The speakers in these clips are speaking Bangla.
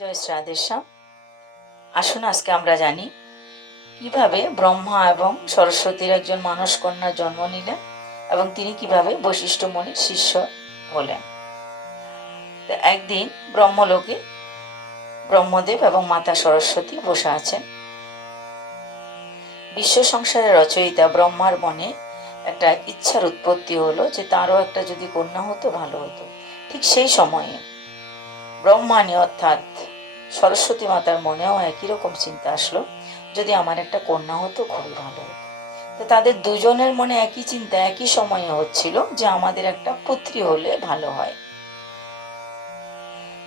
জয় শ্রীরাধেশ্যাম। আসুন আজকে আমরা জানি কিভাবে ব্রহ্মা এবং সরস্বতীর একজন মানস কন্যার জন্ম নিলেন এবং তিনি কিভাবে বশিষ্ঠ মুনির শিষ্য হলেন। তো একদিন ব্রহ্মলোকে ব্রহ্মদেব এবং মাতা সরস্বতী বসে আছেন। বিশ্ব সংসারের রচয়িতা ব্রহ্মার মনে একটা ইচ্ছার উৎপত্তি হলো যে তারও একটা যদি কন্যা হতো ভালো হতো। ঠিক সেই সময়ে ব্রহ্মাণী অর্থাৎ সরস্বতী মাতার মনেও একই রকম চিন্তা আসলো, যদি আমার একটা কন্যা হতো খুবই ভালো হতো। তো তাদের দুজনের মনে একই চিন্তা একই সময়ে হচ্ছিল যে আমাদের একটা পুত্রী হলে ভালো হয়।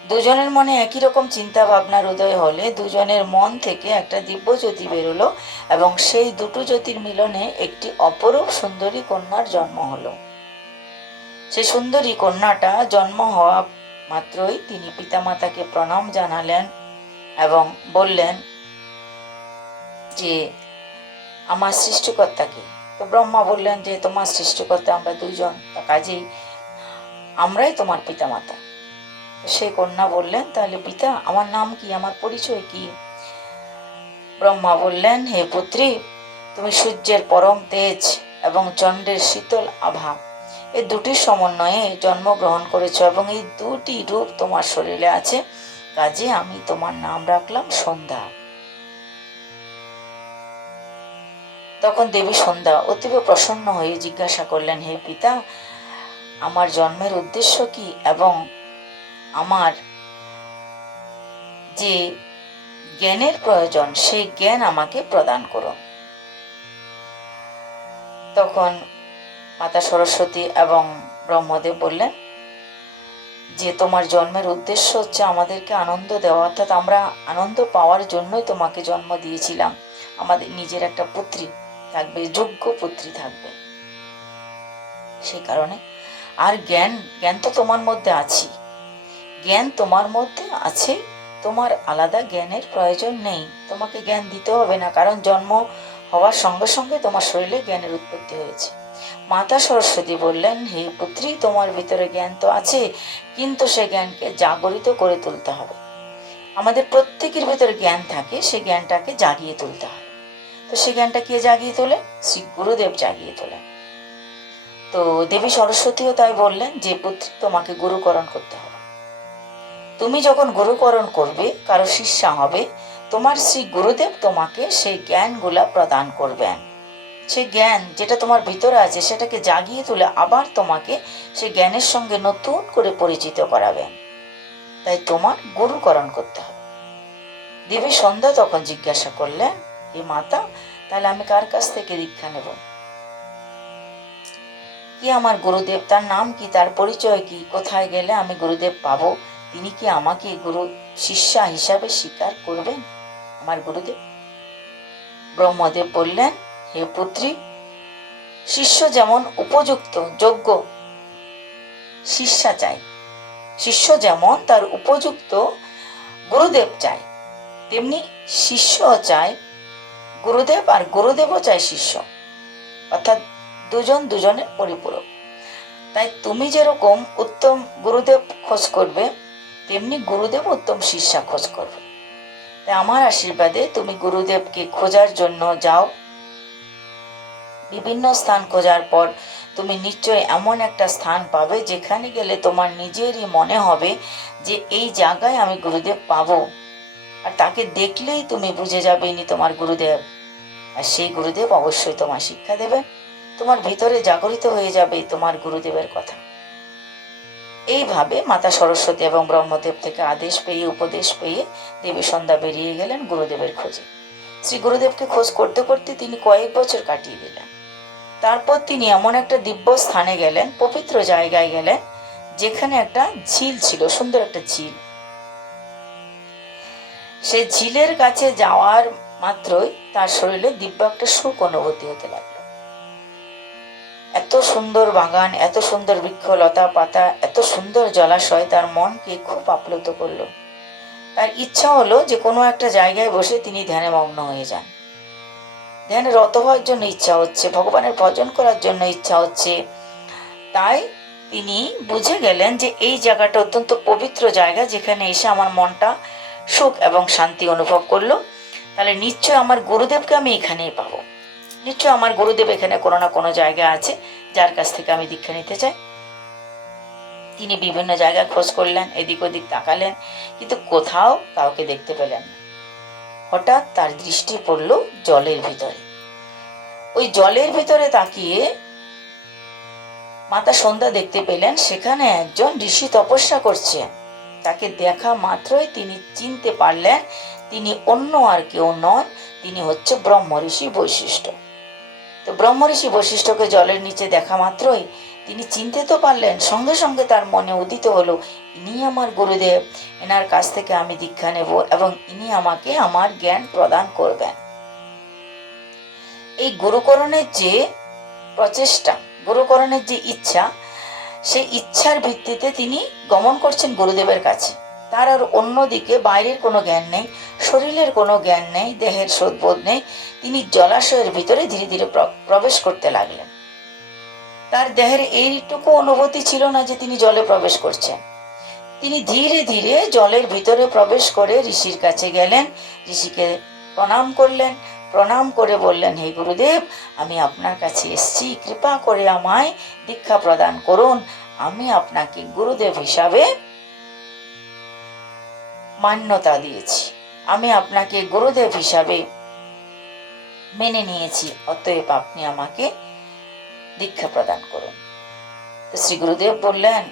দুজনের মনে একই রকম চিন্তা ভাবনার উদয় হলে দুজনের মন থেকে একটা দিব্য জ্যোতি বেরোলো এবং সেই দুটো জ্যোতির মিলনে একটি অপরূপ সুন্দরী কন্যার জন্ম হলো। সে সুন্দরী কন্যাটা জন্ম হওয়া মাত্রই তিনি পিতামাতাকে প্রণাম জানালেন এবং বললেন যে আমার সৃষ্টিকর্তাকে। তো ব্রহ্মা বললেন যে তোমার সৃষ্টিকর্তা আমরা দুইজন, তা কাজেই আমরাই তোমার পিতামাতা। সে কন্যা বললেন তাহলে পিতা আমার নাম কি, আমার পরিচয় কি? ব্রহ্মা বললেন হে পুত্রী, তুমি সূর্যের পরম তেজ এবং চন্দ্রের শীতল আভা এই দুটির সমন্বয়ে জন্মগ্রহণ করেছ এবং এই দুটি রূপ তোমার শরীরে আছে, কাজে আমি তোমার নাম রাখলাম সন্ধ্যা। তখন দেবী সন্ধ্যা অতীব প্রসন্ন হয়ে জিজ্ঞাসা করলেন হে পিতা, আমার জন্মের উদ্দেশ্য কি এবং আমার যে জ্ঞানের প্রয়োজন সেই জ্ঞান আমাকে প্রদান করো। তখন মাতা সরস্বতী এবং ব্রহ্মদেব বললেন যে তোমার জন্মের উদ্দেশ্য হচ্ছে আমাদেরকে আনন্দ দেওয়া, অর্থাৎ আমরা আনন্দ পাওয়ার জন্যই তোমাকে জন্ম দিয়েছিলাম। আমাদের নিজের একটা পুত্রী থাকবে, যোগ্য পুত্রী থাকবে, সেই কারণে। আর জ্ঞান জ্ঞান তো তোমার মধ্যে আছে, জ্ঞান তোমার মধ্যে আছে, তোমার আলাদা জ্ঞানের প্রয়োজন নেই, তোমাকে জ্ঞান দিতে হবে না, কারণ জন্ম হওয়ার সঙ্গে সঙ্গে তোমার শরীরে জ্ঞানের উৎপত্তি হয়েছে। মাতা সরস্বতী বললেন হে পুত্রী, তোমার ভিতরে জ্ঞান তো আছে, কিন্তু সে জ্ঞানকে জাগরিত করে তুলতে হবে। আমাদের প্রত্যেকের ভিতরে জ্ঞান থাকে, সে জ্ঞানটাকে জাগিয়ে তুলতে হবে। তো সে জ্ঞানটা কে জাগিয়ে তোলে? শ্রী গুরুদেব জাগিয়ে তোলেন। তো দেবী সরস্বতীও তাই বললেন যে পুত্রী তোমাকে গুরুকরণ করতে হবে। তুমি যখন গুরুকরণ করবে, কারো শিষ্যা হবে, তোমার শ্রী গুরুদেব তোমাকে সেই জ্ঞানগুলা প্রদান করবেন। সেই জ্ঞান যেটা তোমার ভিতরে আছে সেটাকে জাগিয়ে তুলে আবার তোমাকে সেই জ্ঞানের সঙ্গে নতুন করে পরিচিত করাবেন। তাই তোমার গুরুকরণ করতে হবে। দেবী সন্ধ্যা তখন জিজ্ঞাসা করলেন হে মাতা, তাহলে আমি কার কাছ থেকে দীক্ষা নেব? কি আমার গুরুদেব, তার নাম কি, তার পরিচয় কি, কোথায় গেলে আমি গুরুদেব পাবো? তিনি কি আমাকে গুরু শিষ্যা হিসাবে স্বীকার করবেন আমার গুরুদেব? ব্রহ্মদেব বললেন হে পুত্রী, শিষ্য যেমন উপযুক্ত যোগ্য শিষ্যা চাই, শিষ্য যেমন তার উপযুক্ত গুরুদেব চাই, তেমনি শিষ্য চায় গুরুদেব আর গুরুদেবও চায় শিষ্য, অর্থাৎ দুজন দুজনের পরিপূরক। তাই তুমি যেরকম উত্তম গুরুদেব খোঁজ করবে, তেমনি গুরুদেব উত্তম শিষ্যা খোঁজ করবে। তাই আমার আশীর্বাদে তুমি গুরুদেবকে খোঁজার জন্য যাও। বিভিন্ন স্থান খোঁজার পর তুমি নিশ্চয় এমন একটা স্থান পাবে যেখানে গেলে তোমার নিজেরই মনে হবে যে এই জায়গায় আমি গুরুদেব পাবো, আর তাকে দেখলেই তুমি বুঝে যাবে ইনি তোমার গুরুদেব। আর সেই গুরুদেব অবশ্যই তোমার শিক্ষা দেবেন, তোমার ভিতরে জাগরিত হয়ে যাবে তোমার গুরুদেবের কথা। এইভাবে মাতা সরস্বতী এবং ব্রহ্মদেব থেকে আদেশ পেয়ে উপদেশ পেয়ে দেবী সন্ধ্যা বেরিয়ে গেলেন গুরুদেবের খোঁজে। শ্রী গুরুদেবকে খোঁজ করতে করতে তিনি কয়েক বছর কাটিয়ে দিলেন। তারপর তিনি এমন একটা দিব্য স্থানে গেলেন, পবিত্র জায়গায় গেলেন, যেখানে একটা ঝিল ছিল, সুন্দর একটা ঝিল। সেই ঝিলের কাছে যাওয়ার মাত্রই তার শরীরে দিব্য একটা সুখ অনুভূতি হতে লাগলো। এত সুন্দর বাগান, এত সুন্দর বৃক্ষ লতা পাতা, এত সুন্দর জলাশয় তার মনকে খুব আপ্লুত করলো। তার ইচ্ছা হলো যে কোনো একটা জায়গায় বসে তিনি ধ্যানে মগ্ন হয়ে যান। ধ্যানে রত হওয়ার জন্য ইচ্ছা হচ্ছে, ভগবানের ভজন করার জন্য ইচ্ছা হচ্ছে। তাই তিনি বুঝে গেলেন যে এই জায়গাটা অত্যন্ত পবিত্র জায়গা, যেখানে এসে আমার মনটা সুখ এবং শান্তি অনুভব করলো। তাহলে নিশ্চয় আমার গুরুদেবকে আমি এখানেই পাবো, নিশ্চয় আমার গুরুদেব এখানে কোনো না কোনো জায়গায় আছে যার কাছ থেকে আমি দীক্ষা নিতে চাই। তিনি বিভিন্ন জায়গায় খোঁজ করলেন, এদিক ওদিক তাকালেন, কিন্তু কোথাও কাউকে দেখতে পেলেন না। হঠাৎ তার দৃষ্টি পড়ল জলের ভিতরে। ওই জলের ভিতরে তাকিয়ে মাতা সন্ধ্যা দেখতে পেলেন সেখানে একজন ঋষি তপস্যা করছে। তাকে দেখা মাত্রই তিনি চিনতে পারলেন তিনি অন্য আর কেউ নন, তিনি হচ্ছে ব্রহ্ম ঋষি বৈশিষ্ট্য। তো ব্রহ্ম ঋষি বৈশিষ্ট্যকে জলের নিচে দেখা মাত্রই তিনি চিনতে তো পারলেন, সঙ্গে সঙ্গে তার মনে উদিত হলো ইনি আমার গুরুদেব, এনার কাছ থেকে আমি দীক্ষা নেব এবং ইনি আমাকে আমার জ্ঞান প্রদান করবেন। এই গুরুকরণের যে প্রচেষ্টা, গুরুকরণের যে ইচ্ছা, সেই ইচ্ছার ভিত্তিতে তিনি গমন করছেন গুরুদেবের কাছে। তার আর অন্যদিকে বাইরের কোনো জ্ঞান নেই, শরীরের কোনো জ্ঞান নেই, দেহের শোধবোধ নেই। তিনি জলাশয়ের ভিতরে ধীরে ধীরে প্রবেশ করতে লাগলেন। তার দেহের এইটুকু অনুভূতি ছিল না যে তিনি জলে প্রবেশ করছেন। তিনি ধীরে ধীরে জলের ভিতরে প্রবেশ করে ঋষির কাছে গেলেন, ঋষিকে প্রণাম করলেন, প্রণাম করে বললেন, হে গুরুদেব, আমি আপনার কাছে এসেছি, কৃপা করে আমায় দীক্ষা প্রদান করুন। আমি আপনাকে গুরুদেব হিসাবে মান্যতা দিয়েছি, আমি আপনাকে গুরুদেব হিসাবে মেনে নিয়েছি, অতএব আপনি আমাকে দীক্ষা প্রদান করুন। তো শ্রী গুরুদেব বললেন,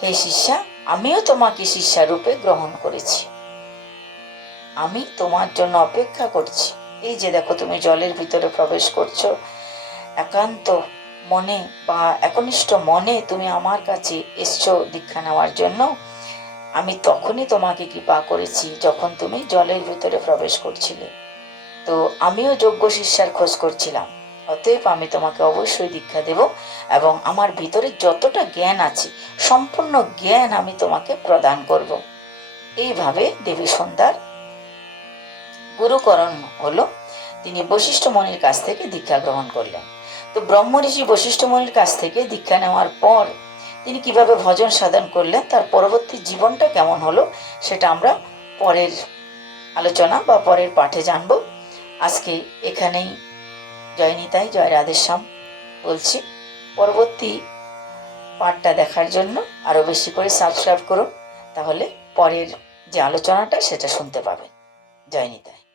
হে শিষ্যা, আমিও তোমাকে শিষ্যা রূপে গ্রহণ করেছি, আমি তোমার জন্য অপেক্ষা করছি। এই যে দেখো তুমি জলের ভিতরে প্রবেশ করছো, একান্ত মনে বা একনিষ্ঠ মনে তুমি আমার কাছে এসছো দীক্ষা নেওয়ার জন্য। আমি তখনই তোমাকে কৃপা করেছি যখন তুমি জলের ভিতরে প্রবেশ করছিলে। তো আমিও যোগ্য শিষ্যার খোঁজ করছিলাম, অতএব আমি তোমাকে অবশ্যই দীক্ষা দেব এবং আমার ভিতরে যতটা জ্ঞান আছে সম্পূর্ণ জ্ঞান আমি তোমাকে প্রদান করব। এইভাবে দেবী সন্ধ্যার গুরুকরণ হলো। তিনি বশিষ্ঠ মুনির কাছ থেকে দীক্ষা গ্রহণ করলেন। তো ব্রহ্ম ঋষি বশিষ্ঠ মুনির কাছ থেকে দীক্ষা নেওয়ার পর তিনি কিভাবে ভজন সাধন করলেন, তার পরবর্তী জীবনটা কেমন হলো, সেটা আমরা পরের আলোচনা বা পরের পাঠে জানব। আজকে এখানেই জয় নিতাই, জয় রাধেশ্যাম বলছি। পরবর্তী পাঠটা দেখার জন্য আরো বেশি করে সাবস্ক্রাইব করুন, তাহলে পরের যে আলোচনাটা সেটা শুনতে পাবেন। জয় নিতাই।